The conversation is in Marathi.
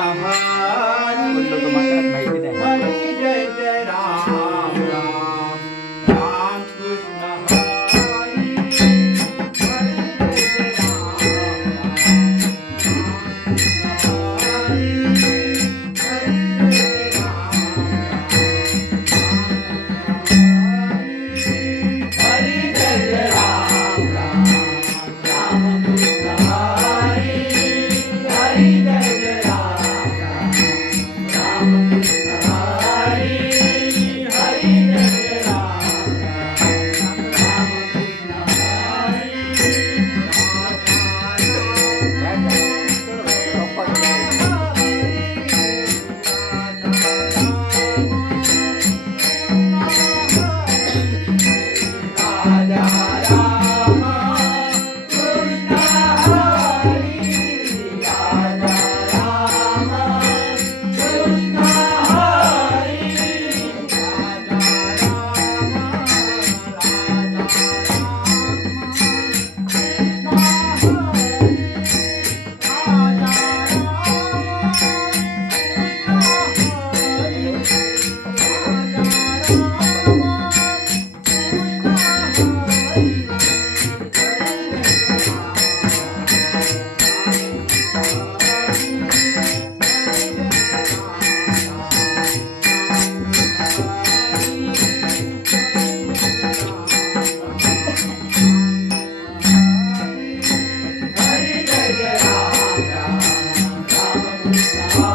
बोललो तुम्हाला माहिती नाही. हरी जय जय राम राम राम कृष्ण हरी हरी जय जय राम राम हरी जय जय राम हरी जय जय राम राम राम कृष्ण हरी हरी जय जय राम राम कृष्ण हरी हरी जय जय राम राम कृष्ण राजा राम कृष्ण हरी राजा राम कृष्ण हरी राजा हरी जय जय राम राम राम कृष्ण